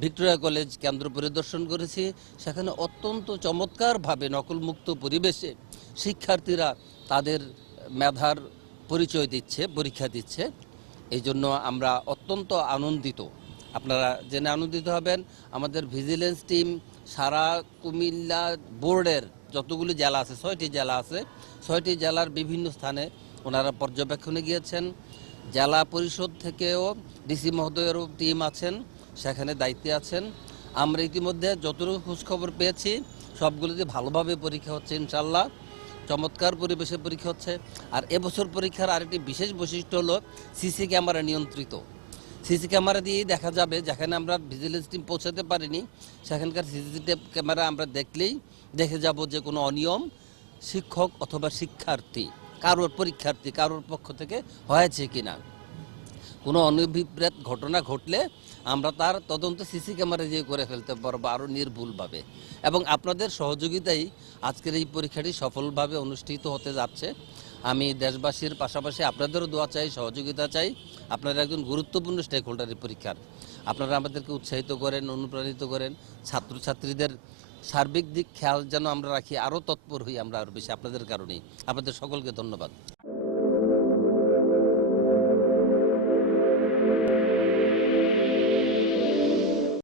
Victoria college কেন্দ্র পরিদর্শন করেছি। সেখানে অত্যন্ত চমৎকারভাবে নকলমুক্ত পরিবেশে শিক্ষার্থীরা তাদের মেধার পরিচয় দিচ্ছে, পরীক্ষা দিচ্ছে। এই জন্য আমরা অত্যন্ত আনন্দিত। আপনারা জেনে আনন্দিত হবেন, আমাদের ভিজিলেন্স টিম সারা কুমিল্লা বোর্ডের যতগুলি জেলা আছে, 6টি জেলা আছে, 6টি জেলার বিভিন্ন স্থানে ওনারা পর্যবেক্ষণে গিয়েছেন। জেলা পরিষদ থেকেও ডিসি মহোদয়েরও টিম আছেন, সেখানে দায়িত্বে আছেন। আমরা ইতিমধ্যে যতটুকু খোঁজখবর পেয়েছি সবগুলোতে ভালোভাবে পরীক্ষা হচ্ছে ইনশাল্লাহ, চমৎকার পরিবেশে পরীক্ষা হচ্ছে। আর এবছর পরীক্ষার আরেকটি বিশেষ বৈশিষ্ট্য হলো সিসি ক্যামেরা নিয়ন্ত্রিত। সিসি ক্যামেরা দিয়েই দেখা যাবে, যেখানে আমরা ভিজিলেন্স টিম পৌঁছাতে পারিনি সেখানকার সিসিটিভি ক্যামেরা আমরা দেখলেই দেখে যাব যে কোনো অনিয়ম শিক্ষক অথবা শিক্ষার্থী কারোর পক্ষ থেকে হয়েছে কিনা। কোনো অনভিপ্রেত ঘটনা ঘটলে আমরা তার তদন্ত সিসি ক্যামেরা দিয়ে করে ফেলতে পারবো আরও নির্ভুলভাবে। এবং আপনাদের সহযোগিতাই আজকের এই পরীক্ষাটি সফলভাবে অনুষ্ঠিত হতে যাচ্ছে। আমি দেশবাসীর পাশাপাশি আপনাদেরও দোয়া চাই, সহযোগিতা চাই। আপনারা একজন গুরুত্বপূর্ণ স্টেক হোল্ডার এই পরীক্ষার। আপনারা আমাদেরকে উৎসাহিত করেন, অনুপ্রাণিত করেন। ছাত্রছাত্রীদের সার্বিক দিক খেয়াল যেন আমরা রাখি, আরও তৎপর হই আমরা আরও বেশি আপনাদের কারণেই। আপনাদের সকলকে ধন্যবাদ।